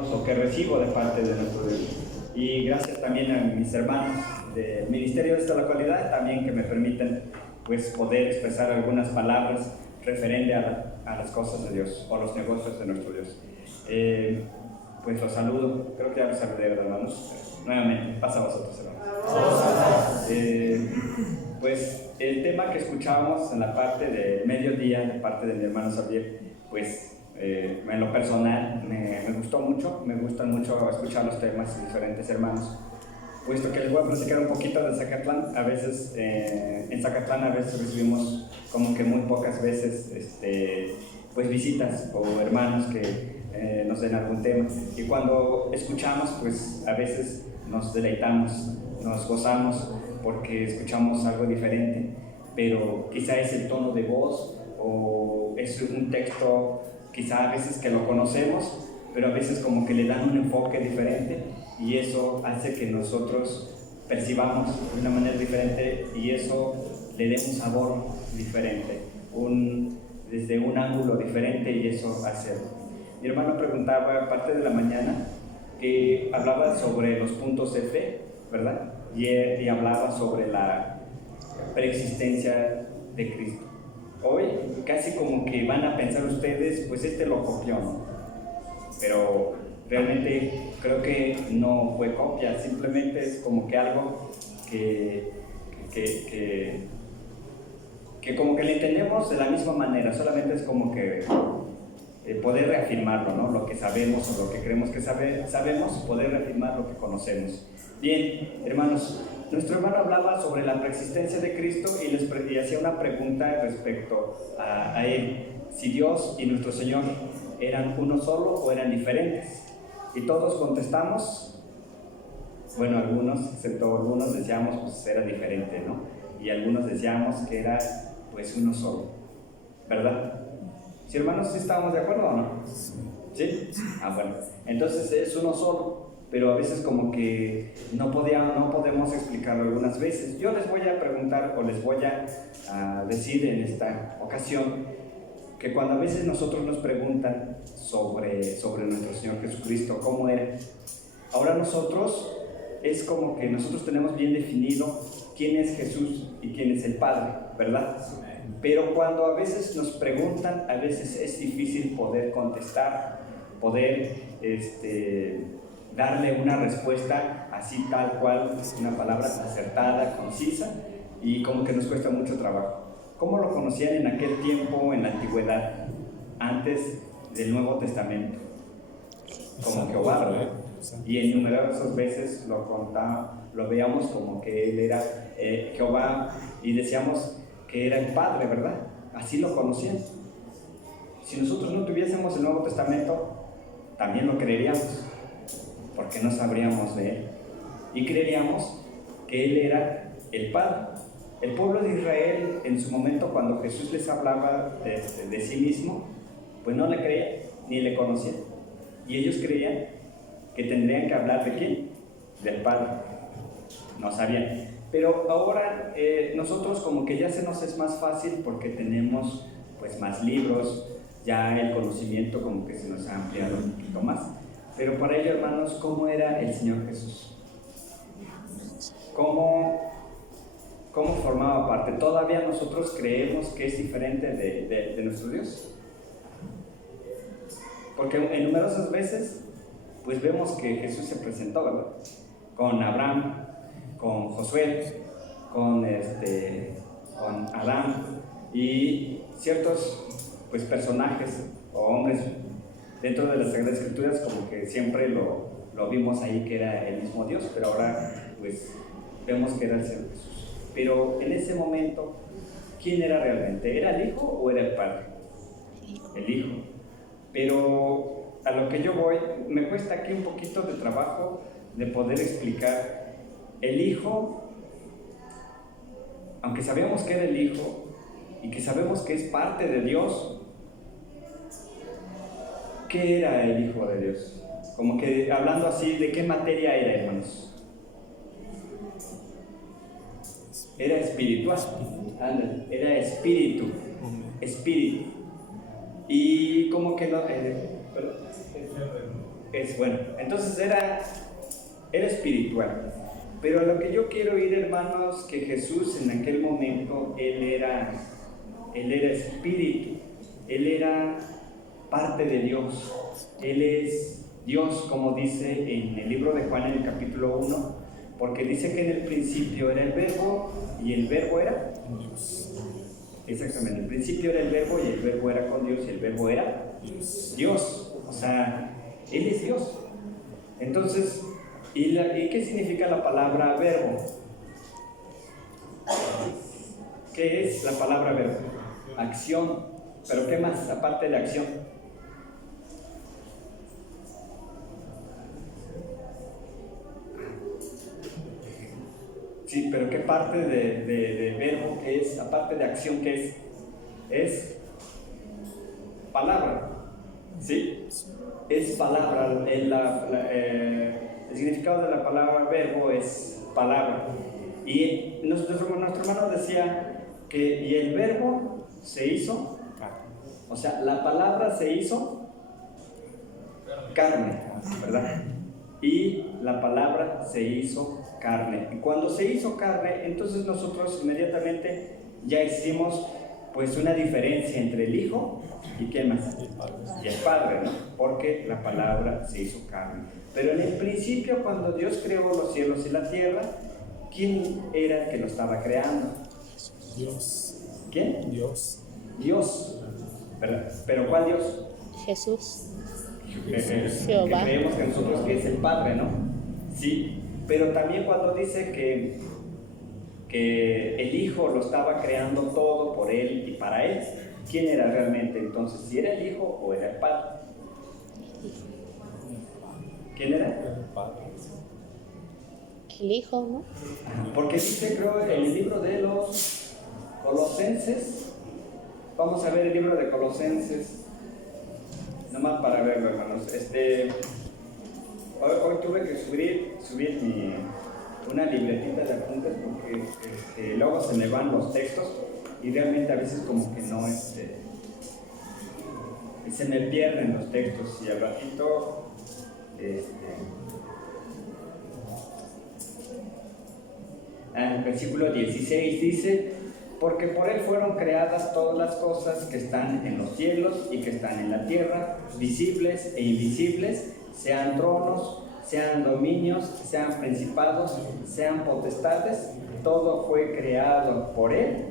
recibimos o que recibo de parte de nuestro Dios. Y gracias también a mis hermanos del ministerio de esta localidad, también que me permiten pues poder expresar algunas palabras referente a las cosas de Dios o los negocios de nuestro Dios. Pues los saludo, creo que ya los saludé, hermanos. Nuevamente, pasa a vosotros, hermanos. Pues el tema que escuchábamos en la parte del mediodía, de parte de mi hermano Xavier, pues en lo personal me gustó mucho, me gustan mucho escuchar los temas de diferentes hermanos, puesto que les voy a platicar un poquito de Zacatlán. A veces en Zacatlán a veces recibimos como que muy pocas veces pues visitas o hermanos que nos den algún tema, y cuando escuchamos pues a veces nos deleitamos, nos gozamos porque escuchamos algo diferente, pero quizá es el tono de voz o es un texto quizá a veces que lo conocemos, pero a veces como que le dan un enfoque diferente, y eso hace que nosotros percibamos de una manera diferente y eso le dé un sabor diferente, desde un ángulo diferente, y eso hace. Mi hermano preguntaba parte de la mañana que hablaba sobre los puntos de fe, ¿verdad? Y hablaba sobre la preexistencia de Cristo. Hoy casi como que van a pensar ustedes, pues lo copió, ¿no? Pero realmente creo que no fue copia, simplemente es como que algo que como que le entendemos de la misma manera, solamente es como que poder reafirmarlo, ¿no? Lo que sabemos o lo que creemos que sabemos, poder reafirmar lo que conocemos. Bien, hermanos, nuestro hermano hablaba sobre la preexistencia de Cristo y hacía una pregunta respecto a él, si Dios y nuestro Señor eran uno solo o eran diferentes. Y todos contestamos, bueno, algunos, excepto algunos, decíamos pues era diferente, ¿no? Y algunos decíamos que era pues uno solo, ¿verdad? ¿Sí, hermanos, sí estábamos de acuerdo o no? ¿Sí? Bueno, entonces es uno solo, pero a veces como que no podemos explicarlo algunas veces. Yo les voy a preguntar o les voy a decir en esta ocasión que cuando a veces nosotros nos preguntan sobre nuestro Señor Jesucristo, ¿cómo era? Ahora nosotros, es como que nosotros tenemos bien definido quién es Jesús y quién es el Padre, ¿verdad? Pero cuando a veces nos preguntan, a veces es difícil poder contestar, poder darle una respuesta así tal cual, una palabra acertada, concisa, y como que nos cuesta mucho trabajo. ¿Cómo lo conocían en aquel tiempo, en la antigüedad, antes del Nuevo Testamento? Como Jehová, ¿verdad? Y en numerosas veces lo veíamos como que él era Jehová, y decíamos que era el Padre, ¿verdad? Así lo conocían. Si nosotros no tuviésemos el Nuevo Testamento, también lo creeríamos, porque no sabríamos de él, y creeríamos que él era el Padre. El pueblo de Israel, en su momento, cuando Jesús les hablaba de sí mismo, pues no le creían, ni le conocían, y ellos creían que tendrían que hablar de ¿quién? Del Padre. No sabían. Pero ahora nosotros como que ya se nos es más fácil porque tenemos pues más libros, ya el conocimiento como que se nos ha ampliado un poquito más. Pero para ello, hermanos, ¿cómo era el Señor Jesús? ¿Cómo formaba parte? ¿Todavía nosotros creemos que es diferente de nuestro Dios? Porque en numerosas veces pues vemos que Jesús se presentó, ¿verdad? Con Abraham, con Josué, con Adán y ciertos pues personajes o hombres dentro de las Sagradas Escrituras, como que siempre lo vimos ahí que era el mismo Dios, pero ahora pues vemos que era el Señor Jesús. Pero en ese momento, ¿quién era realmente? ¿Era el Hijo o era el Padre? El Hijo. Pero a lo que yo voy, me cuesta aquí un poquito de trabajo de poder explicar. El Hijo, aunque sabemos que era el Hijo y que sabemos que es parte de Dios, ¿qué era el Hijo de Dios? Como que hablando así, ¿de qué materia era, hermanos? Era espiritual, era espíritu. Y como que no, es bueno. Entonces era espiritual. Pero a lo que yo quiero ir, hermanos, que Jesús en aquel momento, Él era espíritu, Él era parte de Dios, Él es Dios, como dice en el libro de Juan en el capítulo 1, porque dice que en el principio era el verbo y el verbo era Dios. Exactamente, en el principio era el verbo y el verbo era con Dios y el verbo era Dios. O sea, Él es Dios. Entonces, ¿y qué significa la palabra verbo? ¿Qué es la palabra verbo? Acción. ¿Pero qué más aparte de acción? Sí, pero ¿qué parte de verbo que es, aparte de acción, qué es? Es palabra. ¿Sí? Es palabra. El significado de la palabra verbo es palabra. Y nuestro hermano decía que y el verbo se hizo, o sea, la palabra se hizo carne, ¿verdad? Y la palabra se hizo carne. Y cuando se hizo carne, entonces nosotros inmediatamente ya hicimos pues una diferencia entre el Hijo y ¿quién más? Y el Padre, ¿no? Porque la palabra se hizo carne. Pero en el principio, cuando Dios creó los cielos y la tierra, ¿quién era el que lo estaba creando? Dios. ¿Quién? Dios. Dios, ¿verdad? ¿Pero cuál Dios? Jesús. Jehová. Que creemos que nosotros que es el Padre, ¿no? Sí, pero también cuando dice que el Hijo lo estaba creando todo por Él y para Él, ¿quién era realmente entonces? ¿Si era el Hijo o era el Padre? ¿Quién era? El Padre. El Hijo, ¿no? Porque dice, creo, en el libro de los Colosenses, vamos a ver el libro de Colosenses, nomás para verlo, hermanos. Hoy tuve que subir una libretita de apuntes porque luego se me van los textos y realmente a veces como que no, y se me pierden los textos y al ratito, en el versículo 16 dice: porque por Él fueron creadas todas las cosas que están en los cielos y que están en la tierra, visibles e invisibles, sean tronos, sean dominios, sean principados, sean potestades, todo fue creado por Él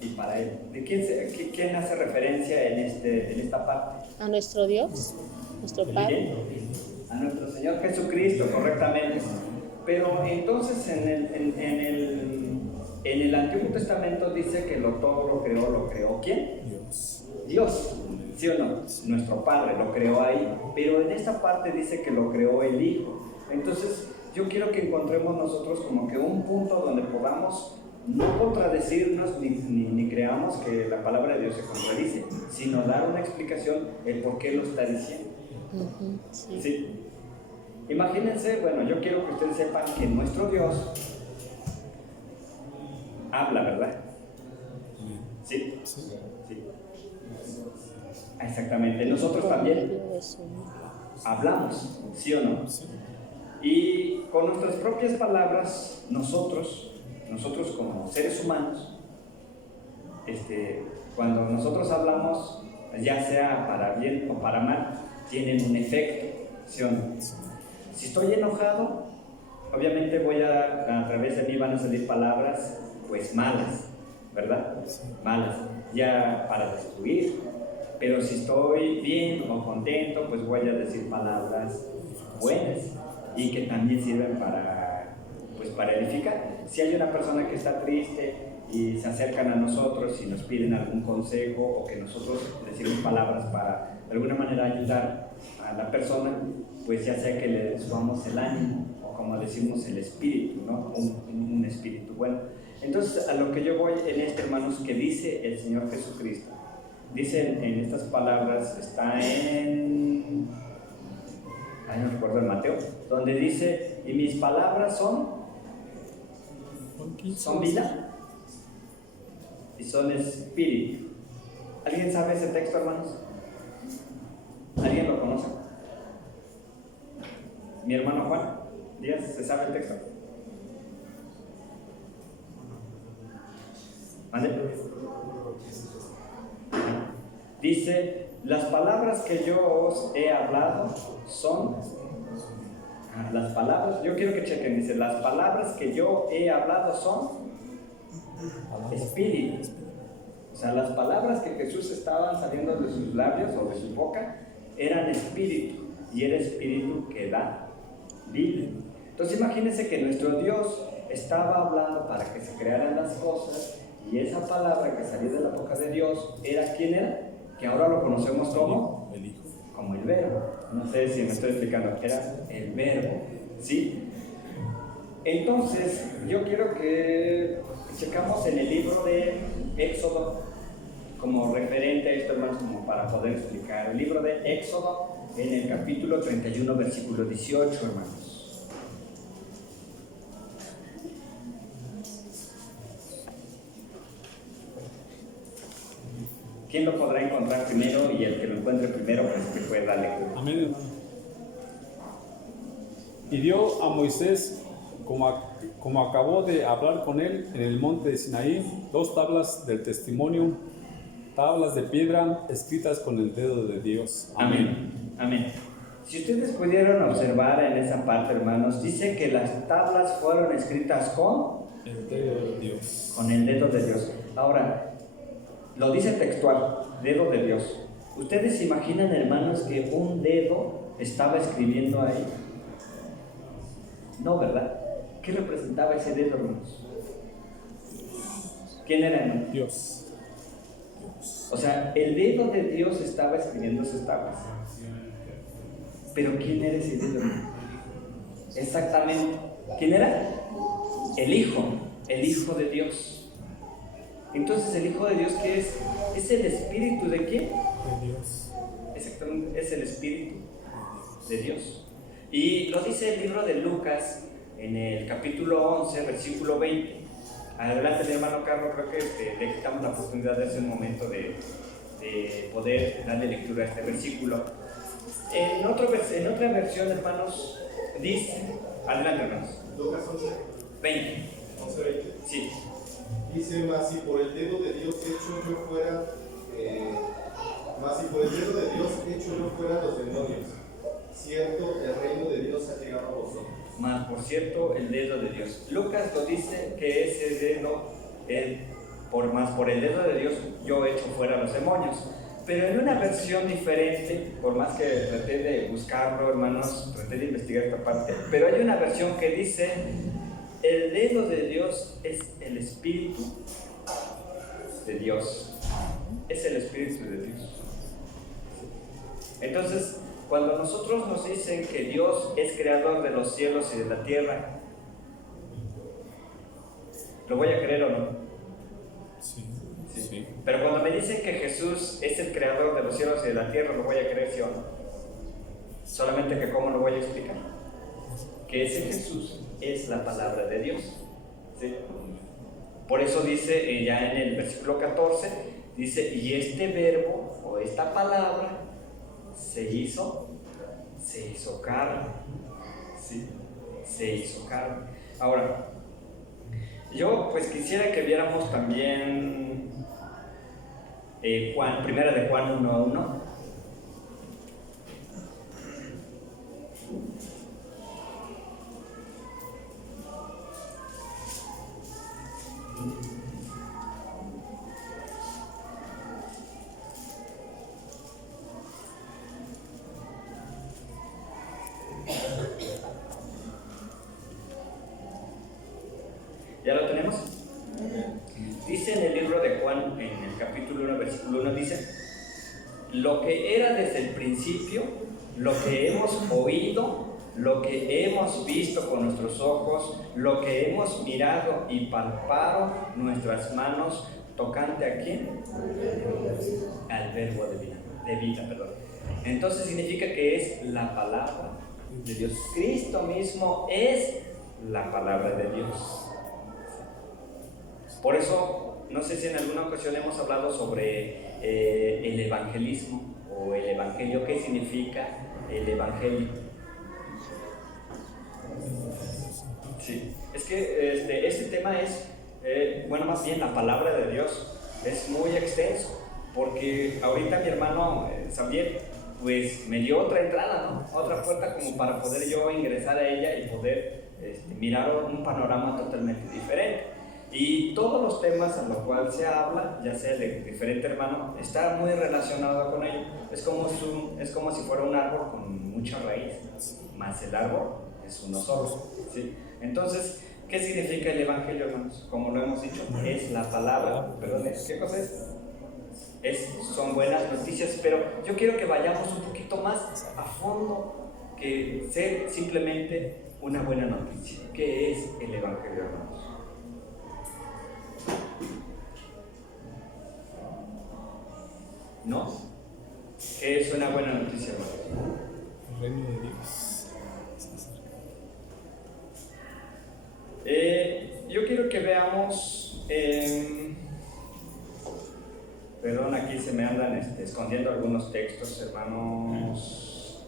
y para Él. ¿De quién hace referencia en esta parte? A nuestro Dios, nuestro Padre. A nuestro Señor Jesucristo, correctamente. Pero entonces en el Antiguo Testamento dice que todo lo creó ¿quién? Dios. Dios, ¿sí o no? Nuestro Padre lo creó ahí, pero en esta parte dice que lo creó el Hijo. Entonces yo quiero que encontremos nosotros como que un punto donde podamos no contradecirnos ni creamos que la palabra de Dios se contradice, sino dar una explicación el por qué lo está diciendo. Sí. ¿Sí? Imagínense, bueno, yo quiero que ustedes sepan que nuestro Dios habla, ¿verdad? Sí. Sí. Exactamente. Nosotros también hablamos, ¿sí o no? Y con nuestras propias palabras, nosotros como seres humanos, cuando nosotros hablamos, ya sea para bien o para mal, tienen un efecto, ¿sí o no? Si estoy enojado, obviamente a través de mí van a salir palabras pues malas, ¿verdad? Malas, ya para destruir. Pero si estoy bien o contento, pues voy a decir palabras buenas y que también sirven para edificar. Si hay una persona que está triste y se acercan a nosotros y nos piden algún consejo o que nosotros decimos palabras para de alguna manera ayudar a la persona, pues ya sea que le subamos el ánimo o como decimos el espíritu, ¿no? Un espíritu bueno. Entonces a lo que yo voy en hermanos, que dice el Señor Jesucristo, dice en estas palabras, está no recuerdo el Mateo, donde dice, y mis palabras son vida y son espíritu. ¿Alguien sabe ese texto, hermanos? ¿Alguien lo conoce? Mi hermano Juan Díaz, ¿se sabe el texto? ¿Vale? Dice, las palabras que yo os he hablado son... las palabras, yo quiero que chequen, dice, las palabras que yo he hablado son espíritu. O sea, las palabras que Jesús estaban saliendo de sus labios o de su boca eran espíritu, y era espíritu que da vida. Entonces imagínense que nuestro Dios estaba hablando para que se crearan las cosas, y esa palabra que salió de la boca de Dios era, ¿quién era? Que ahora lo conocemos como El Hijo. como el verbo. No sé si me estoy explicando, era el verbo, ¿sí? Entonces, yo quiero que checamos en el libro de Éxodo, como referente a esto, hermanos, como para poder explicar. El libro de Éxodo, en el capítulo 31, versículo 18, hermanos. ¿Quién lo podrá encontrar primero? Y el que lo encuentre primero, pues que puede darle lectura. Amén, hermano. Y dio a Moisés, como acabó de hablar con él en el monte de Sinaí, 2 tablas del testimonio, tablas de piedra escritas con el dedo de Dios. Amén. Amén. Si ustedes pudieron observar en esa parte, hermanos, dice que las tablas fueron escritas con El dedo de Dios. con el dedo de Dios. Ahora, lo dice textual, dedo de Dios. ¿Ustedes se imaginan, hermanos, que un dedo estaba escribiendo ahí? No, ¿verdad? ¿Qué representaba ese dedo, hermanos? ¿Quién era, hermano? Dios. O sea, el dedo de Dios estaba escribiendo esas tablas. Pero ¿quién era ese dedo, hermano? Exactamente. ¿Quién era? El Hijo de Dios. Entonces, ¿el Hijo de Dios qué es? ¿Es el Espíritu de quién? De Dios. Exactamente, es el Espíritu de Dios. Y lo dice el libro de Lucas, en el capítulo 11, versículo 20. Adelante, mi hermano Carlos, creo que le quitamos la oportunidad de hacer un momento de poder darle lectura a este versículo. En otra versión, hermanos, dice, adelante, hermanos. Lucas 11, 20. 11, 20. Sí. Dice, mas si por el dedo de Dios hecho yo fuera los demonios, cierto, el reino de Dios ha llegado a vosotros. Más, por cierto, el dedo de Dios. Lucas lo dice que ese dedo, por el dedo de Dios, yo echo fuera los demonios. Pero en una versión diferente, por más que traté de buscarlo, hermanos, traté de investigar esta parte, pero hay una versión que dice, el dedo de Dios es el Espíritu de Dios. Es el Espíritu de Dios. Entonces, cuando nosotros nos dicen que Dios es creador de los cielos y de la tierra, ¿lo voy a creer o no? Sí. Sí. Sí. Pero cuando me dicen que Jesús es el creador de los cielos y de la tierra, ¿lo voy a creer, sí o no? Solamente que ¿cómo lo voy a explicar? Que ese Jesús es la palabra de Dios. ¿Sí? Por eso dice ya en el versículo 14, dice, y este verbo o esta palabra se hizo carne. ¿Sí? Se hizo carne. Ahora, yo pues quisiera que viéramos también primera de Juan 1:1. ¿Ya lo tenemos? Dice en el libro de Juan, en el capítulo 1, versículo 1, dice, lo que era desde el principio, lo que hemos oído, lo que hemos visto con nuestros ojos, lo que hemos mirado y palpado nuestras manos, tocante a quién? Al verbo de vida, perdón. Entonces significa que es la palabra de Dios. Cristo mismo es la palabra de Dios. Por eso, no sé si en alguna ocasión hemos hablado sobre el evangelismo o el evangelio. ¿Qué significa el evangelio? Sí, es que este tema es, bueno, más bien la palabra de Dios es muy extenso, porque ahorita mi hermano Xavier, pues me dio otra entrada, ¿no? Otra puerta como para poder yo ingresar a ella y poder mirar un panorama totalmente diferente. Y todos los temas a los cuales se habla, ya sea de diferente hermano, está muy relacionado con ello. Es como si fuera un árbol con mucha raíz, más el árbol es uno solo, ¿sí? Entonces, ¿qué significa el Evangelio, hermanos? Como lo hemos dicho, es la palabra, perdón, ¿qué cosa es? Son buenas noticias, pero yo quiero que vayamos un poquito más a fondo que ser simplemente una buena noticia. ¿Qué es el Evangelio, hermanos? ¿No? ¿Qué es una buena noticia, hermanos? El reino de Dios. Yo quiero que veamos, perdón, aquí se me andan escondiendo algunos textos, hermanos.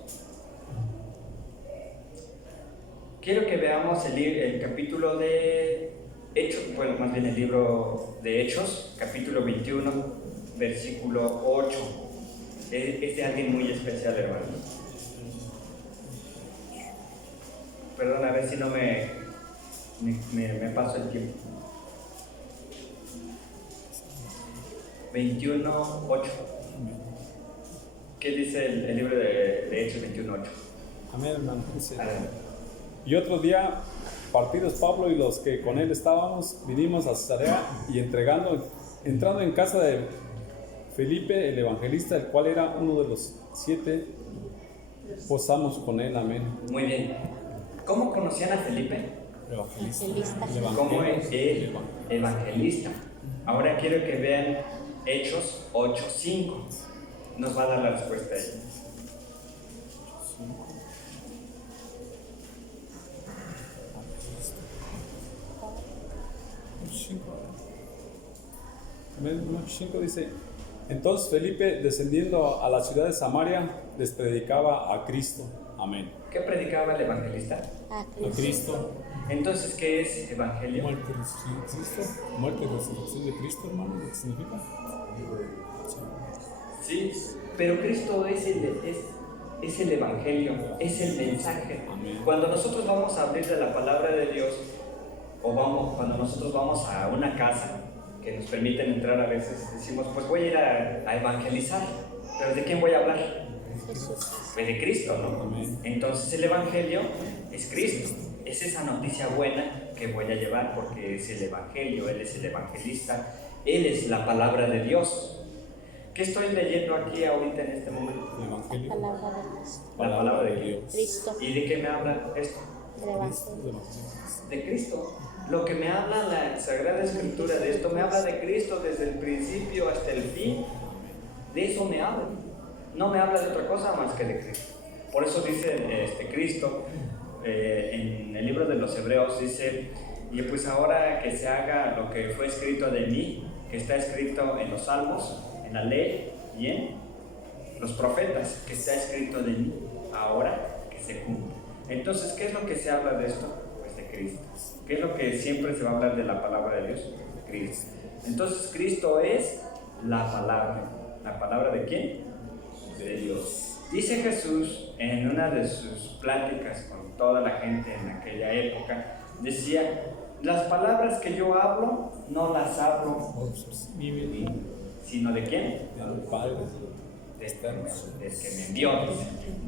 Quiero que veamos el capítulo de Hechos, bueno, más bien el libro de Hechos, capítulo 21, versículo 8. Es de alguien muy especial, hermano. Perdón, a ver si no me paso el tiempo. 21:8. ¿Qué dice el libro de Hechos 21:8? Amén, hermano. Dice, y otro día, partidos Pablo y los que con él estábamos, vinimos a Cesarea y entrando en casa de Felipe, el evangelista, el cual era uno de los 7, posamos con él. Amén. Muy bien. ¿Cómo conocían a Felipe? Evangelista. ¿Cómo es el evangelista? Ahora quiero que vean Hechos 8:5. Nos va a dar la respuesta ahí. Amén. 8:5 dice, entonces Felipe, descendiendo a la ciudad de Samaria, les predicaba a Cristo. Amén. ¿Qué predicaba el evangelista? A A Cristo. Entonces, ¿qué es evangelio? Muerte y resurrección de Cristo, hermano, ¿qué significa? Sí, pero Cristo es el evangelio, es el mensaje. Amén. Cuando nosotros vamos a abrir de la palabra de Dios, cuando nosotros vamos a una casa que nos permiten entrar a veces, decimos, pues voy a ir a evangelizar, pero ¿de quién voy a hablar? Jesús. Pues de Cristo, ¿no? Amén. Entonces el evangelio es Cristo, es esa noticia buena que voy a llevar porque es el evangelio, Él es el evangelista, Él es la palabra de Dios. ¿Qué estoy leyendo aquí ahorita en este momento? El evangelio. Palabra de Cristo. La palabra de Dios. Cristo. ¿Y de qué me habla esto? Del Evangelio. De Cristo. Lo que me habla la Sagrada Escritura de esto, me habla de Cristo desde el principio hasta el fin. De eso me habla. No me habla de otra cosa más que de Cristo. Por eso dice Cristo en el libro de los Hebreos, dice, y pues ahora que se haga lo que fue escrito de mí, que está escrito en los Salmos, en la ley y en los profetas, que está escrito de mí, ahora que se cumple. Entonces, ¿qué es lo que se habla de esto? Pues de Cristo. ¿Qué es lo que siempre se va a hablar de la palabra de Dios? Cristo. Entonces, Cristo es la palabra. ¿La palabra de quién? De Dios. Dice Jesús en una de sus pláticas con toda la gente en aquella época, decía, las palabras que yo hablo, no las hablo de mí, sino ¿de quién? Del Padre. Del que me envió,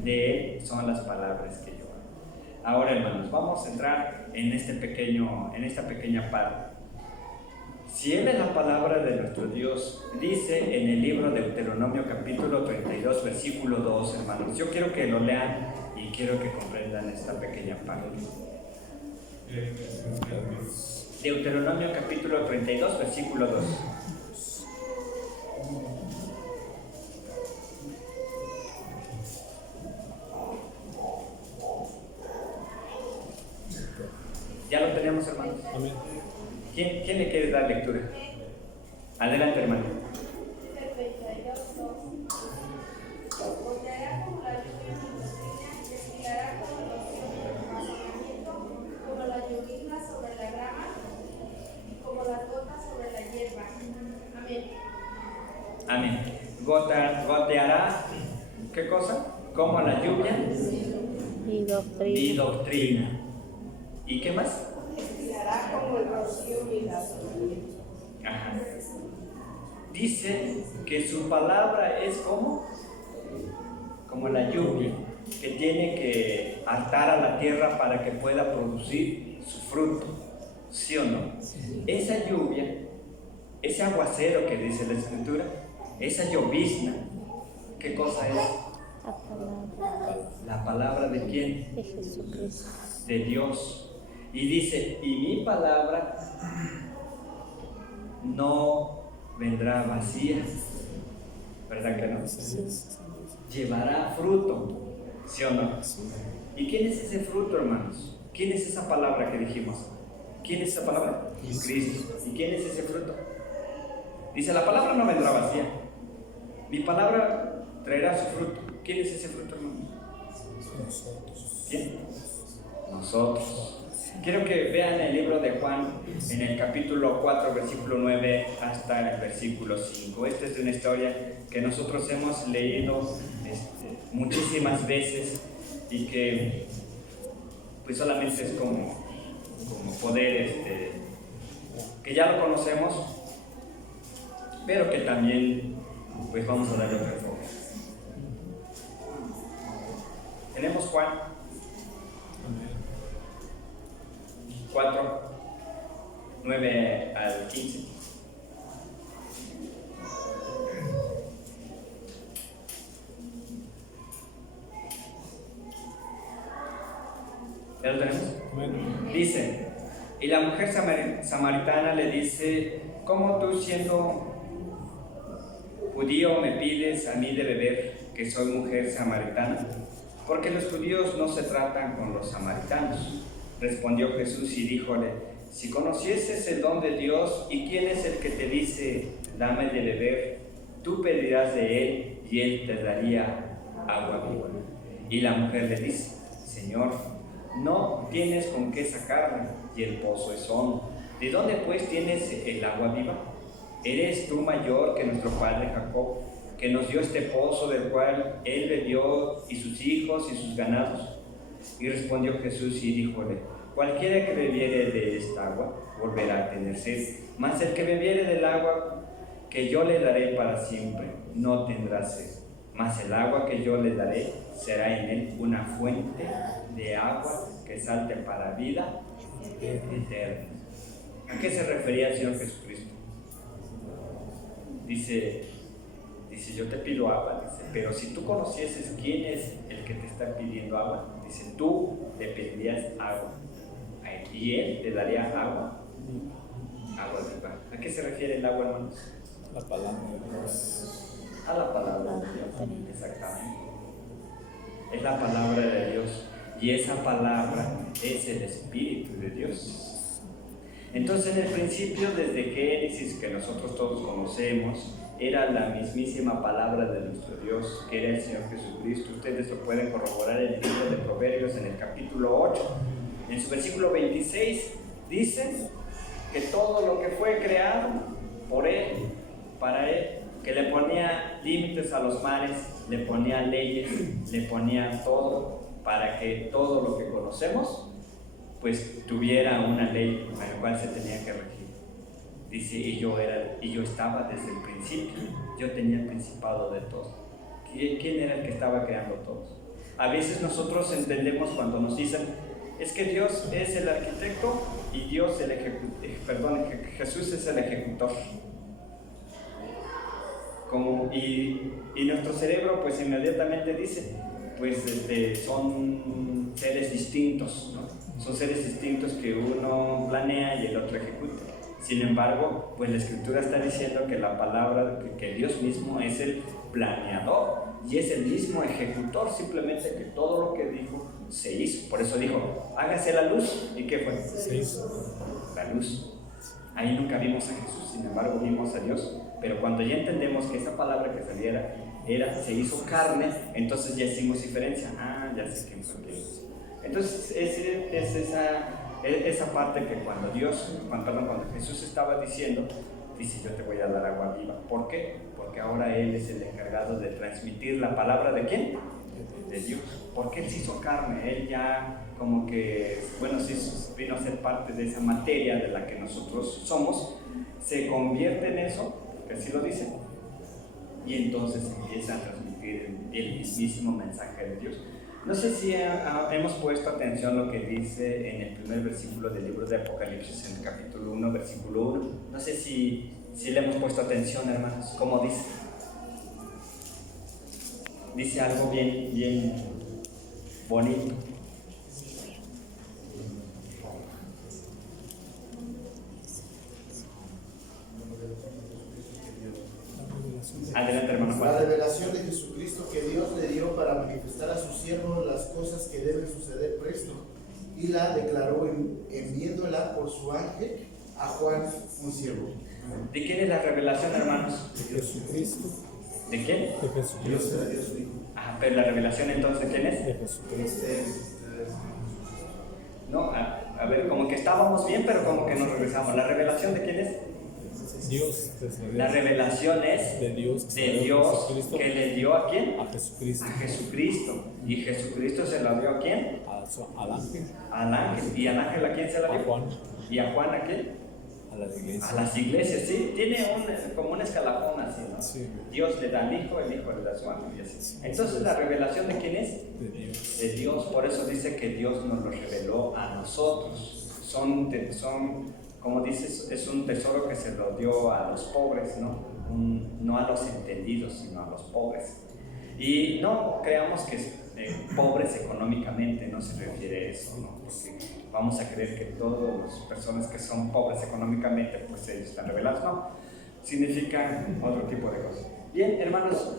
de Él son las palabras que yo hablo. Ahora, hermanos, vamos a entrar en esta pequeña parte. Si Él es la palabra de nuestro Dios, dice en el libro de Deuteronomio capítulo 32, versículo 2, hermanos. Yo quiero que lo lean y quiero que comprendan esta pequeña parte. Deuteronomio capítulo 32, versículo 2. ¿Ya lo tenemos, hermanos? Amén. ¿Quién le quiere dar lectura? Adelante, hermano. ¿qué cosa? Como la lluvia Y y doctrina. doctrina. ¿Y qué más? Hará como el rocío y la tormenta. Ajá. Dice que su palabra es como la lluvia, que tiene que hartar a la tierra para que pueda producir su fruto. ¿Sí o no? Esa lluvia, ese aguacero que dice la Escritura, esa llovizna, ¿qué cosa es? La palabra La palabra de quién? de Jesucristo. De Dios. Y dice, y mi palabra no vendrá vacía, ¿verdad que no? Llevará fruto, ¿sí o no? ¿Y quién es ese fruto, hermanos? ¿Quién es esa palabra que dijimos? ¿Quién es esa palabra? Cristo. ¿Y quién es ese fruto? Dice, la palabra no vendrá vacía, mi palabra traerá su fruto. ¿Quién es ese fruto, hermanos? ¿Quién? Nosotros. Quiero que vean el libro de Juan en el capítulo 4, versículo 9 hasta el versículo 5. Esta es una historia que nosotros hemos leído muchísimas veces y que pues solamente es como poder, que ya lo conocemos, pero que también pues vamos a darle otro enfoque. Tenemos Juan 4, 9 al 15. ¿Ya lo tenemos? Dice, y la mujer samaritana le dice, ¿cómo tú siendo judío me pides a mí de beber, que soy mujer samaritana? Porque los judíos no se tratan con los samaritanos. Respondió Jesús y díjole, si conocieses el don de Dios y quién es el que te dice, dame de beber, tú pedirás de él y él te daría agua viva. Y la mujer le dice, Señor, no tienes con qué sacarla y el pozo es hondo. ¿De dónde pues tienes el agua viva? ¿Eres tú mayor que nuestro padre Jacob, que nos dio este pozo del cual él bebió y sus hijos y sus ganados? Y respondió Jesús y díjole, cualquiera que bebiere de esta agua volverá a tener sed, mas el que bebiere del agua que yo le daré para siempre no tendrá sed, mas el agua que yo le daré será en él una fuente de agua que salte para vida eterna. ¿A qué se refería el Señor Jesucristo? Dice, yo te pido agua, dice, pero si tú conocieses quién es el que te está pidiendo agua, dice, tú le pedirías agua a él y él te daría agua viva. ¿A qué se refiere el agua, hermanos? La palabra de Dios. A la palabra de Dios, exactamente. Es la palabra de Dios y esa palabra es el Espíritu de Dios. Entonces, en el principio, desde Génesis, que nosotros todos conocemos, era la mismísima palabra de nuestro Dios, que era el Señor Jesucristo. Ustedes lo pueden corroborar en el libro de Proverbios, en el capítulo 8. En su versículo 26 dice que todo lo que fue creado por Él, para Él, que le ponía límites a los mares, le ponía leyes, le ponía todo, para que todo lo que conocemos, pues tuviera una ley a la cual se tenía que regir. Dice, y yo estaba desde el principio, yo tenía el principado de todo. ¿Quién era el que estaba creando todo? A veces nosotros entendemos cuando nos dicen, es que Dios es el arquitecto y Jesús es el ejecutor. Y nuestro cerebro pues inmediatamente dice, pues son seres distintos, ¿no? Son seres distintos que uno planea y el otro ejecuta. Sin embargo, pues la Escritura está diciendo que la palabra, que Dios mismo es el planeador y es el mismo ejecutor, simplemente que todo lo que dijo se hizo. Por eso dijo, hágase la luz. ¿Y qué fue? Se hizo. La luz. Ahí nunca vimos a Jesús, sin embargo vimos a Dios. Pero cuando ya entendemos que esa palabra que saliera se hizo carne, entonces ya hicimos diferencia. Ah, ya sé quién fue quién. Entonces es esa parte que cuando Jesús estaba diciendo, dice, yo te voy a dar agua viva. ¿Por qué? porque ahora Él es el encargado de transmitir la palabra ¿de quién? De Dios, porque Él se hizo carne, Él ya como que, bueno, sí vino a ser parte de esa materia de la que nosotros somos, se convierte en eso, que así lo dice, y entonces empieza a transmitir el mismísimo mensaje de Dios. No sé si hemos puesto atención a lo que dice en el primer versículo del libro de Apocalipsis, en el capítulo 1, versículo 1. No sé si le hemos puesto atención, hermanos, ¿cómo dice? Dice algo bien bonito. Adelante, hermano Juan. La revelación de Jesucristo que Dios le dio para manifestar a sus siervos las cosas que deben suceder presto, y la declaró enviándola por su ángel a Juan, un siervo. ¿De quién es la revelación, hermanos? De Jesucristo. ¿De quién? De Jesucristo. Pero la revelación entonces, ¿quién es? De Jesucristo. No, a ver, como que estábamos bien, pero como que nos regresamos. ¿La revelación de quién es? Dios. La revelación es de Dios, que le dio ¿a quién? A Jesucristo. A Jesucristo. ¿Y Jesucristo se la dio a quién? Al ángel. Al ángel. ¿Y al ángel a quién se la dio? A Juan. ¿Y a Juan a quién? A las iglesias. A las iglesias, sí. Tiene como un escalafón así, ¿no? Sí. Dios le da al hijo, el hijo le da a su ángel y así. Entonces, ¿la revelación de quién es? De Dios. De Dios. Por eso dice que Dios nos lo reveló a nosotros. Son como dices, es un tesoro que se lo dio a los pobres, ¿no? No a los entendidos, sino a los pobres. Y no creamos que pobres económicamente no se refiere a eso, ¿no? Porque vamos a creer que todas las personas que son pobres económicamente, pues ellos están revelados, no. Significan otro tipo de cosas. Bien, hermanos,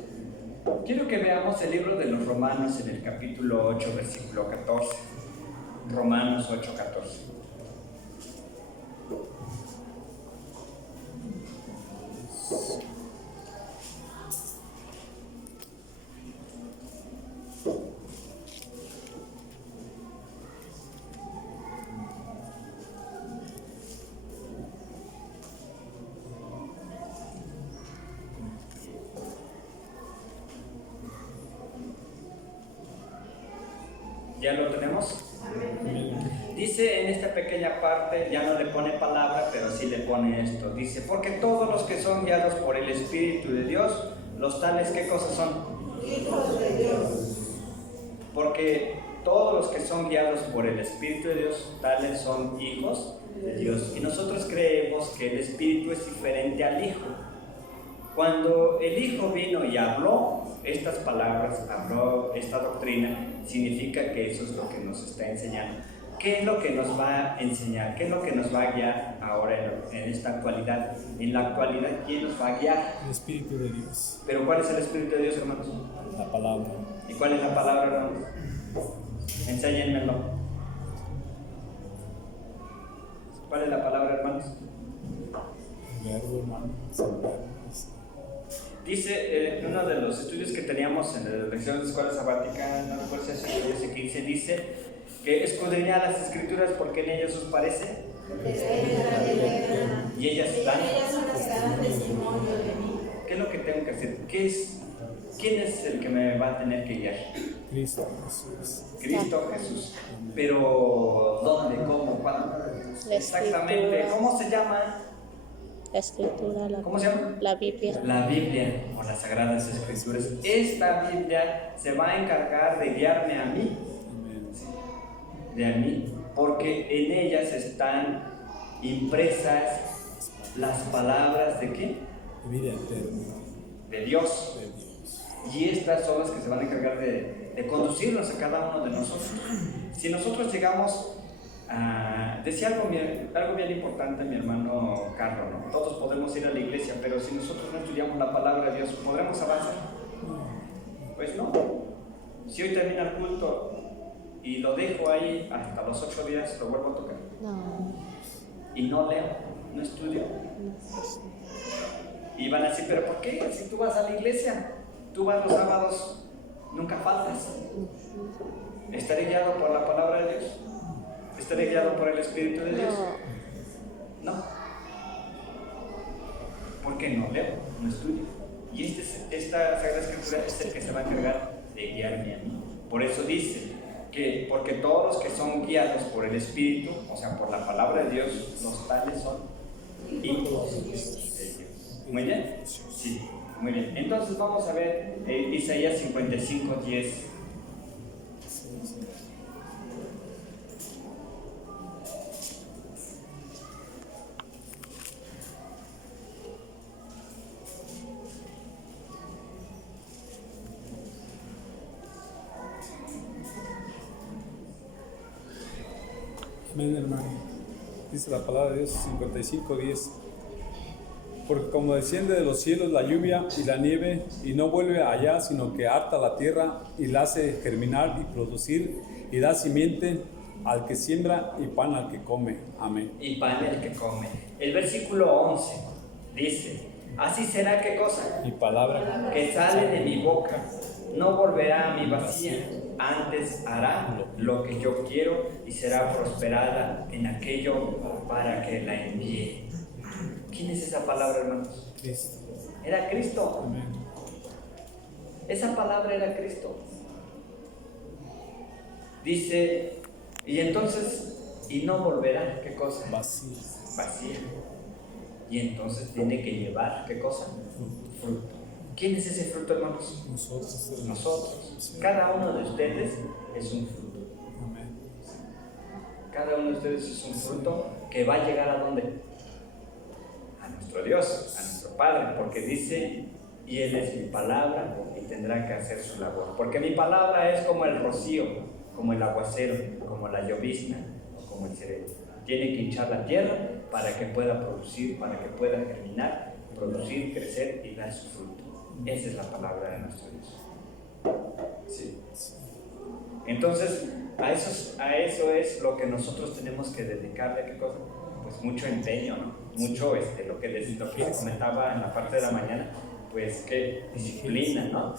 quiero que veamos el libro de los Romanos en el capítulo 8, versículo 14. Romanos 8, 14. ¿Ya lo tenemos? Dice en esta pequeña parte, ya no le pone palabra, pero sí le pone esto. Dice, porque todos los que son guiados por el Espíritu de Dios, los tales, ¿qué cosas son? Hijos de Dios. Porque todos los que son guiados por el Espíritu de Dios, tales son hijos de Dios. Y nosotros creemos que el Espíritu es diferente al Hijo. Cuando el Hijo vino y habló estas palabras, habló esta doctrina, significa que eso es lo que nos está enseñando. ¿Qué es lo que nos va a enseñar? ¿Qué es lo que nos va a guiar ahora en esta actualidad? En la actualidad, ¿quién nos va a guiar? El Espíritu de Dios. ¿Pero cuál es el Espíritu de Dios, hermanos? La palabra. ¿Y cuál es la palabra, hermanos? Enséñenmelo. ¿Cuál es la palabra, hermanos? Verbo, hermano. Sin verbo. Dice, en uno de los estudios que teníamos en la lección de escuela sabática, no recuerdo si es el 15, dice que escudriña las escrituras porque en ellas os parece y ellas dan testimonio de mí. ¿Qué es lo que tengo que hacer? ¿Quién es el que me va a tener que guiar? Cristo Jesús. Cristo Jesús. Pero ¿dónde? ¿Cómo? ¿Cuándo? Exactamente. ¿Cómo se llama? La escritura, ¿Cómo se llama? la Biblia. La Biblia o las Sagradas Escrituras. Esta Biblia se va a encargar de guiarme a mí, porque en ellas están impresas las palabras de ¿qué? Vida eterna. De Dios. De Dios. Y estas son las que se van a encargar de conducirnos a cada uno de nosotros. Si nosotros llegamos a... Decía algo bien importante mi hermano Carlos, ¿no? Todos podemos ir a la iglesia, pero si nosotros no estudiamos la palabra de Dios, ¿podremos avanzar? Pues no. Si hoy termina el culto y lo dejo ahí hasta los 8 días, lo vuelvo a tocar. No. Y no leo, no estudio. Y van a decir, ¿pero por qué? Si tú vas a la iglesia, tú vas los sábados, nunca faltas. ¿Estaré guiado por la palabra de Dios? ¿Estaré guiado por el Espíritu de Dios? No. ¿Por qué no leo? No estudio. Y esta Sagrada Escritura es el que se va a encargar de guiarme a mí. Por eso dice que, porque todos los que son guiados por el Espíritu, o sea, por la palabra de Dios, los tales son hijos de Dios. ¿Muy bien? Sí, muy bien. Entonces vamos a ver Isaías 55:10. Amén, hermano. Dice la palabra de Dios 55:10. Porque como desciende de los cielos la lluvia y la nieve, y no vuelve allá, sino que harta la tierra y la hace germinar y producir, y da simiente al que siembra y pan al que come. Amén. Y pan el que come. El versículo 11 dice: así será, ¿qué cosa? Mi palabra Que sale de mi boca, no volverá a mi vacía, antes hará lo que yo quiero y será prosperada en aquello para que la envíe. ¿Quién es esa palabra, hermanos? Cristo. Era Cristo. Amén. Esa palabra era Cristo. Dice, y entonces, y no volverá, ¿qué cosa? Vacío. Vacía. Y entonces tiene que llevar, ¿qué cosa? Fruto. ¿Quién es ese fruto, hermanos? Nosotros. Nosotros. Cada uno de ustedes es un fruto. Amén. Cada uno de ustedes es un fruto que va a llegar ¿a dónde? A nuestro Dios, a nuestro Padre, porque dice, y Él es mi palabra y tendrá que hacer su labor. Porque mi palabra es como el rocío, como el aguacero, como la llovizna o como el cerezo. Tiene que hinchar la tierra para que pueda producir, para que pueda germinar, producir, crecer y dar su fruto. Esa es la palabra de nuestro Dios. Sí. Entonces, a eso es lo que nosotros tenemos que dedicarle, ¿qué cosa? Pues mucho empeño, ¿no? Mucho lo que les comentaba en la parte de la mañana, pues que disciplina, ¿no?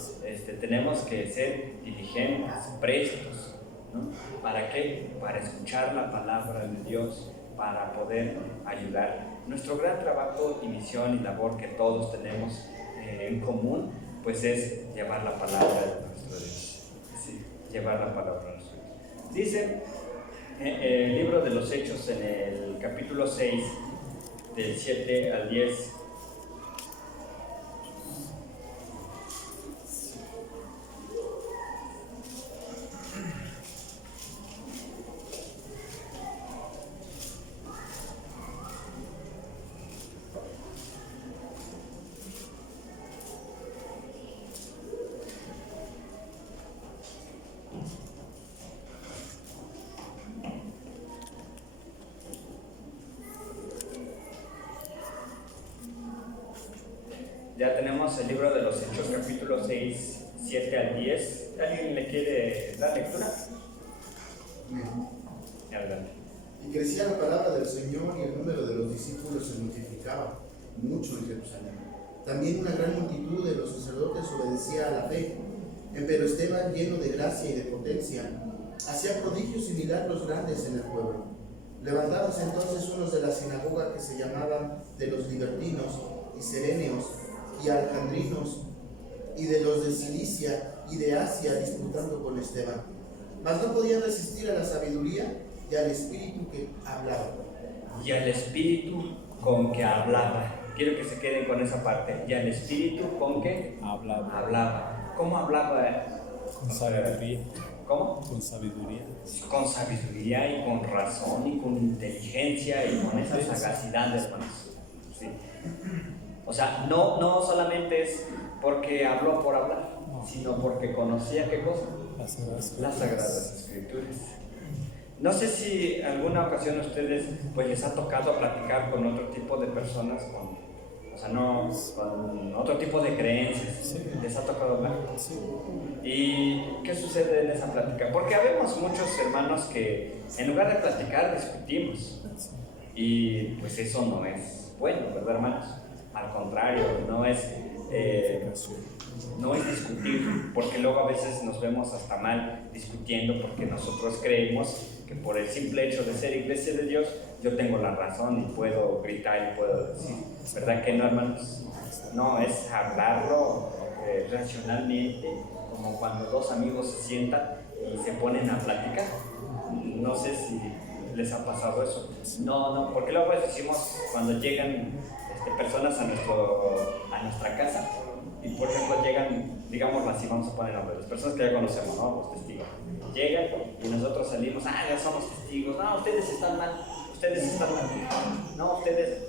Tenemos que ser diligentes, prestos, ¿no? ¿Para qué? Para escuchar la palabra de Dios, para poder ayudar. Nuestro gran trabajo y misión y labor que todos tenemos en común, pues es llevar la palabra de nuestro Dios. Sí, llevar la palabra de nuestro Dios. Dice el libro de los Hechos en el capítulo 6, del 7 al 10. Ya tenemos el libro de los Hechos, capítulo 6, 7 al 10. ¿Alguien le quiere dar lectura? Adelante. Y crecía la palabra del Señor y el número de los discípulos se multiplicaba mucho en Jerusalén. También una gran multitud de los sacerdotes obedecía a la fe. Pero Esteban, lleno de gracia y de potencia, hacía prodigios y milagros grandes en el pueblo. Levantándose entonces unos de la sinagoga que se llamaban de los libertinos y sereneos y alejandrinos, y de los de Cilicia y de Asia, disputando con Esteban. Mas no podían resistir a la sabiduría y al espíritu que hablaba. Y al espíritu con que hablaba. Quiero que se queden con esa parte. Y al espíritu con que hablaba. ¿Cómo hablaba? Con sabiduría. ¿Cómo? Con sabiduría. Con sabiduría y con razón y con inteligencia y con esa sagacidad, hermanos. Sí. O sea, no solamente es porque habló por hablar, sino porque conocía ¿qué cosa? Las Sagradas Escrituras. No sé si alguna ocasión a ustedes pues les ha tocado platicar con otro tipo de personas, con otro tipo de creencias. Sí. ¿Les ha tocado hablar? Sí. ¿Y qué sucede en esa plática? Porque habemos muchos hermanos que en lugar de platicar discutimos. Y pues eso no es bueno, ¿verdad, hermanos? Al contrario, no es discutir, porque luego a veces nos vemos hasta mal discutiendo porque nosotros creemos que por el simple hecho de ser iglesia de Dios, yo tengo la razón y puedo gritar y puedo decir, ¿verdad que no, hermanos? No, es hablarlo racionalmente, como cuando dos amigos se sientan y se ponen a platicar. No sé si les ha pasado eso. No, porque luego decimos cuando llegan personas a nuestra casa y por ejemplo llegan, digamos así, vamos a poner nombres, las personas que ya conocemos, ¿no? Los testigos. Llegan y nosotros salimos, ya somos testigos, no, ustedes están mal, no, ustedes,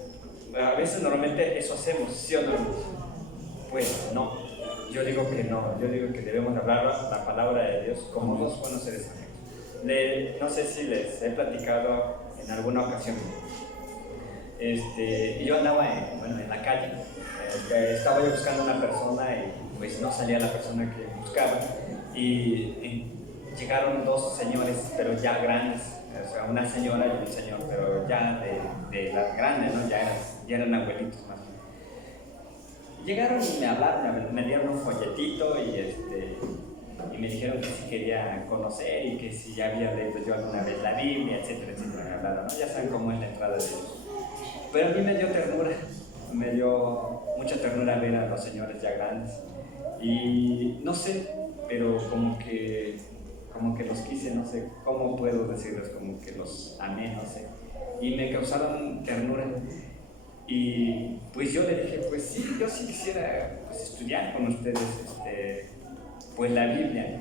a veces normalmente eso hacemos, ¿sí o no? Pues no, yo digo que no, yo digo que debemos hablar la palabra de Dios como dos buenos seres amigos. No sé si les he platicado en alguna ocasión. Yo andaba en la calle, estaba yo buscando una persona y pues no salía la persona que buscaba y llegaron dos señores, pero ya grandes, o sea, una señora y un señor, pero ya de las grandes, ¿no? Ya eran abuelitos más. Llegaron y me hablaron, me dieron un folletito y me dijeron que si quería conocer y que si ya había leído yo alguna vez la Biblia, etcétera, etcétera. Me hablaron, ¿no? Ya saben cómo es la entrada de Dios. Pero a mí me dio ternura, me dio mucha ternura ver a los señores ya grandes. Y no sé, pero como que los quise, no sé cómo puedo decirles, como que los amé, no sé. Y me causaron ternura. Y pues yo le dije, pues sí, yo sí quisiera pues, estudiar con ustedes pues la Biblia.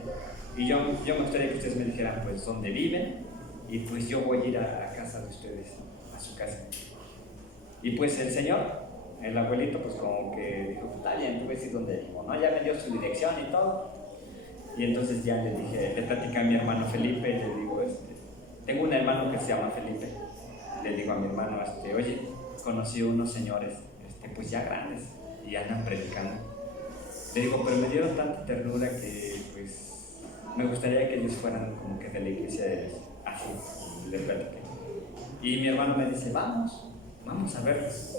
Y yo me gustaría que ustedes me dijeran pues dónde viven y pues yo voy a ir a la casa de ustedes, a su casa. Y pues el señor, el abuelito, pues como que dijo, está bien, tú ves dónde vivo, ¿no? Ya me dio su dirección y todo. Y entonces ya le dije, le platicé a mi hermano Felipe y le digo, tengo un hermano que se llama Felipe. Le digo a mi hermano, oye, conocí a unos señores, pues ya grandes y andan predicando. Le digo, pero me dieron tanta ternura que pues me gustaría que ellos fueran como que de la iglesia de Dios. Así, le platiqué. Y mi hermano me dice, vamos a verlos.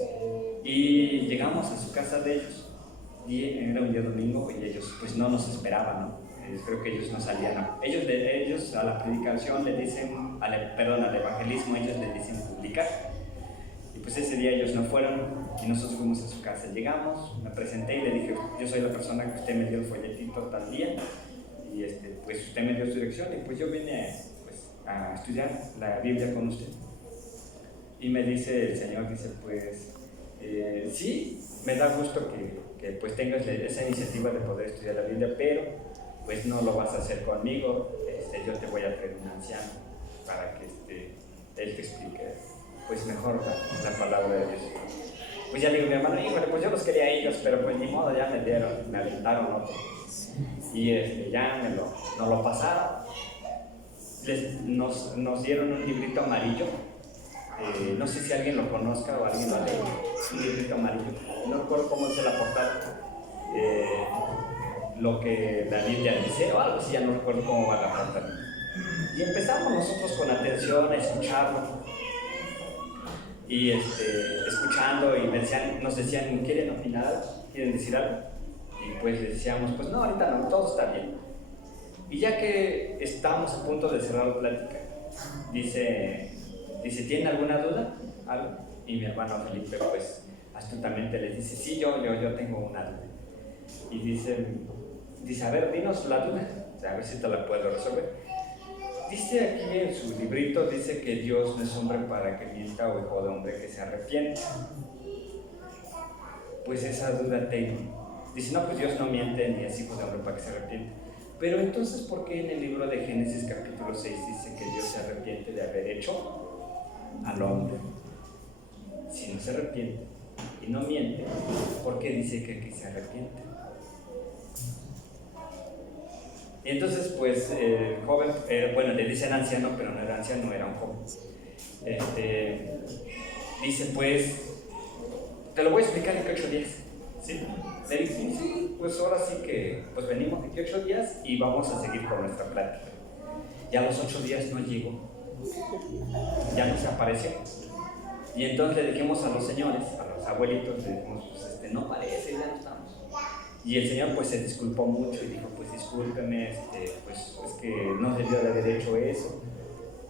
Y llegamos a su casa de ellos. Y era un día domingo y ellos pues no nos esperaban, ¿no? Creo que ellos no salían. Ellos a la predicación le dicen, al evangelismo ellos le dicen publicar. Y pues ese día ellos no fueron y nosotros fuimos a su casa. Llegamos, me presenté y le dije, yo soy la persona que usted me dio el folletito tal día y pues usted me dio su dirección y pues yo vine a estudiar la Biblia con usted. Y me dice el Señor, pues sí, me da gusto que pues tengas esa iniciativa de poder estudiar la Biblia, pero pues no lo vas a hacer conmigo, yo te voy a traer un anciano para que él te explique pues mejor la palabra de Dios. Pues ya digo, mi hermano, híjole, pues yo los quería a ellos, pero pues ni modo, ya me aventaron otro. Y ya nos lo pasaron. Nos dieron un librito amarillo, no sé si alguien lo conozca o alguien lo ha leído, un librito amarillo, no recuerdo cómo es la portada, lo que la Biblia dice o algo así, ya no recuerdo cómo va la portada. Y empezamos nosotros con atención a escucharlo. Y escuchando y nos decían, ¿quieren opinar? ¿Quieren decir algo? Y pues les decíamos, pues no, ahorita no, todo está bien. Y ya que estamos a punto de cerrar la plática, dice, ¿tienen alguna duda? ¿Algo? Y mi hermano Felipe, pues astutamente les dice, sí, yo tengo una duda. Y dice, a ver, dinos la duda, a ver si te la puedo resolver. Dice aquí en su librito, dice que Dios no es hombre para que mienta o hijo de hombre que se arrepiente. Pues esa duda tengo. Dice, no, pues Dios no miente ni es hijo de hombre para que se arrepiente. Pero entonces, ¿por qué en el libro de Génesis capítulo 6 dice que Dios se arrepiente de haber hecho al hombre? Si no se arrepiente y no miente, ¿por qué dice que aquí se arrepiente? Y entonces, pues, el joven, le dicen anciano, pero no era anciano, era un joven. Dice, pues, te lo voy a explicar en que 8 días. ¿Sí? Le dije, sí, pues ahora sí que pues venimos aquí 8 días y vamos a seguir con nuestra plática. Ya los 8 días no llegó, ya no se apareció. Y entonces le dijimos a los señores, a los abuelitos, le dijimos, pues no parece, ya no estamos. Y el señor pues se disculpó mucho y dijo, pues discúlpeme, pues es que no debió de haber hecho eso,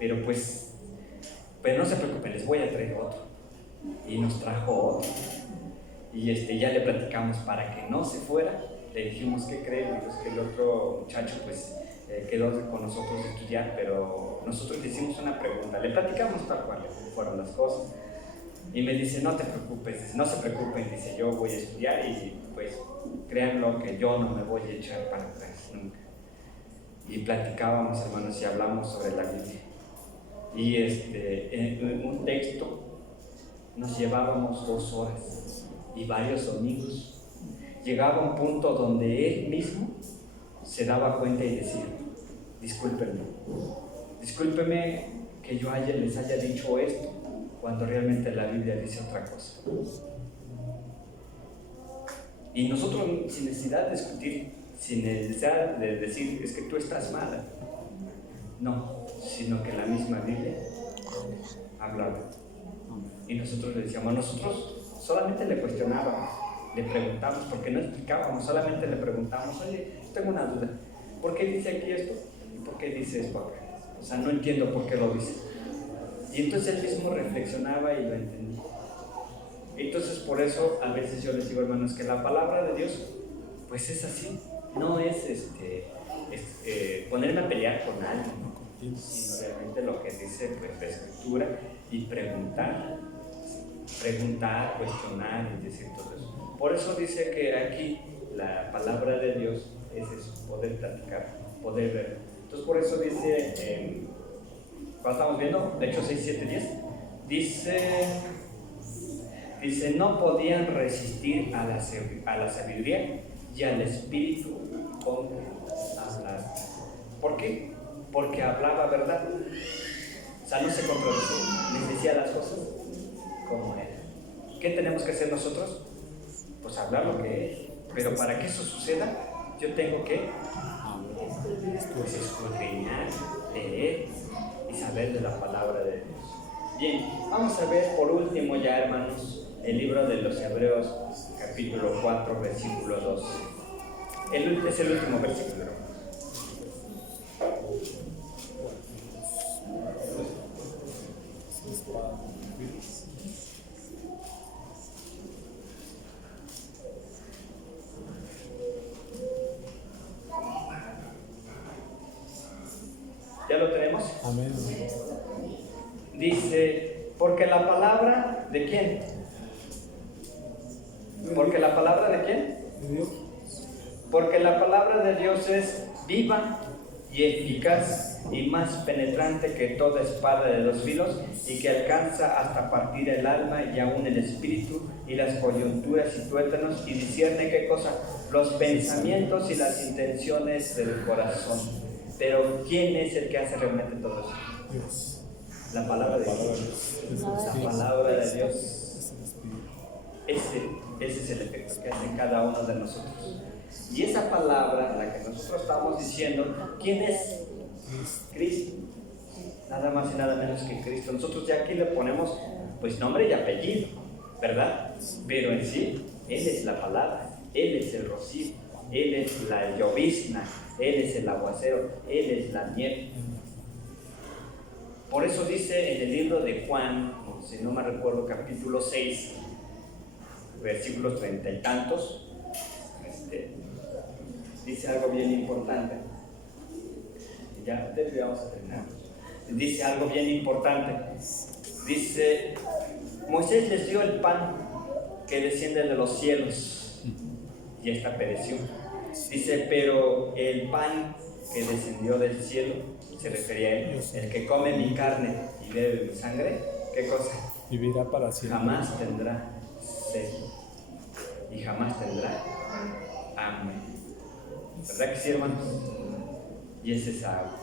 pero pues no se preocupen, les voy a traer otro. Y nos trajo otro. Y ya le platicamos para que no se fuera. Le dijimos que creen, pues que el otro muchacho pues quedó con nosotros a estudiar, pero nosotros le hicimos una pregunta, le platicamos tal cual fueron las cosas. Y me dice, no te preocupes, no se preocupen, dice, yo voy a estudiar y pues créanlo que yo no me voy a echar para atrás nunca. Y platicábamos, hermanos, y hablamos sobre la Biblia. Y en un texto nos llevábamos 2 horas y varios domingos. Llegaba un punto donde él mismo se daba cuenta y decía, discúlpenme que yo les haya dicho esto, cuando realmente la Biblia dice otra cosa. Y nosotros, sin necesidad de discutir, sin necesidad de decir, es que tú estás mala, no, sino que la misma Biblia hablaba. Y nosotros le decíamos, nosotros solamente le cuestionábamos, le preguntamos, porque no explicábamos, solamente le preguntamos, oye, tengo una duda, ¿por qué dice aquí esto? ¿Y por qué dice esto acá? O sea, no entiendo por qué lo dice. Y entonces él mismo reflexionaba y lo entendía. Entonces por eso a veces yo les digo, hermanos, que la palabra de Dios pues es así, no es ponerme a pelear con alguien, ¿no? Sino realmente lo que dice pues la Escritura y preguntar, cuestionar y decir todo eso. Por eso dice que aquí la palabra de Dios es eso, poder platicar, poder ver. Entonces por eso dice ¿cuál estamos viendo? De hecho 6, 7, 10. Dice, no podían resistir a la sabiduría y al espíritu con hablar. ¿Por qué? Porque hablaba verdad. O sea, no se contradecía, les decía las cosas como eran. ¿Qué tenemos que hacer nosotros? Pues hablar lo que es. Pero para que eso suceda, yo tengo que pues, escudriñar, leer y saber de la palabra de Dios. Bien, vamos a ver por último ya, hermanos, el libro de los Hebreos, capítulo 4, versículo 2. Es el último versículo. ¿Ya lo tenemos? Amén. Dice, porque la palabra ¿de quién? Porque la palabra ¿de quién? Porque la palabra de Dios es viva y eficaz y más penetrante que toda espada de 2 filos y que alcanza hasta partir el alma y aún el espíritu y las coyunturas y tuétanos y discierne ¿qué cosa? Los pensamientos y las intenciones del corazón. Pero ¿quién es el que hace realmente todo eso? Dios. La palabra de Dios. La palabra de Dios. Ese es el efecto que hace cada uno de nosotros. Y esa palabra, la que nosotros estamos diciendo, ¿quién es? Cristo. Nada más y nada menos que Cristo. Nosotros ya aquí le ponemos pues nombre y apellido, ¿verdad? Pero en sí, Él es la palabra, Él es el rocío, Él es la llovizna, Él es el aguacero, Él es la nieve. Por eso dice en el libro de Juan, si no me recuerdo, capítulo 6, versículos 30 y tantos, dice algo bien importante. Ya vamos a terminar. Dice algo bien importante. Dice, Moisés les dio el pan que desciende de los cielos y esta pereció. Dice, pero el pan que descendió del cielo, se refería a él, el que come mi carne y bebe mi sangre, ¿qué cosa? Vivirá para siempre. Jamás tendrá sed y jamás tendrá hambre. ¿Verdad que sí, hermanos? Y es esa agua.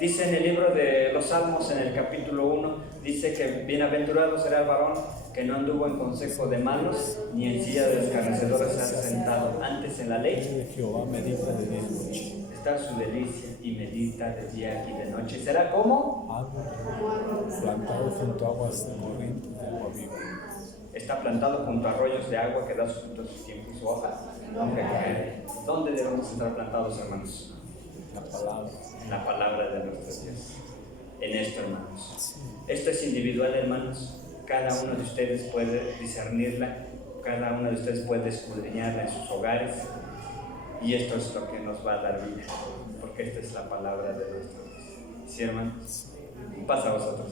Dice en el libro de los Salmos, en el capítulo 1, dice que bienaventurado será el varón que no anduvo en consejo de malos, ni en silla de escarnecedores se ha sentado. Antes en la ley De Jehová medita de día y noche. está su delicia y medita de día y de noche. ¿Será como? Árbol plantado junto a aguas de corriente de agua viva. Está plantado junto a arroyos de agua que da su fruto a su tiempo y su hoja nunca cae. ¿Dónde debemos estar plantados, hermanos? La palabra. En la palabra de nuestro Dios. En esto, hermanos. Esto es individual, hermanos. Cada uno de ustedes puede discernirla, cada uno de ustedes puede escudriñarla en sus hogares. Y esto es lo que nos va a dar vida, porque esta es la palabra de nuestro Dios. ¿Sí, hermanos? Pasa a vosotros.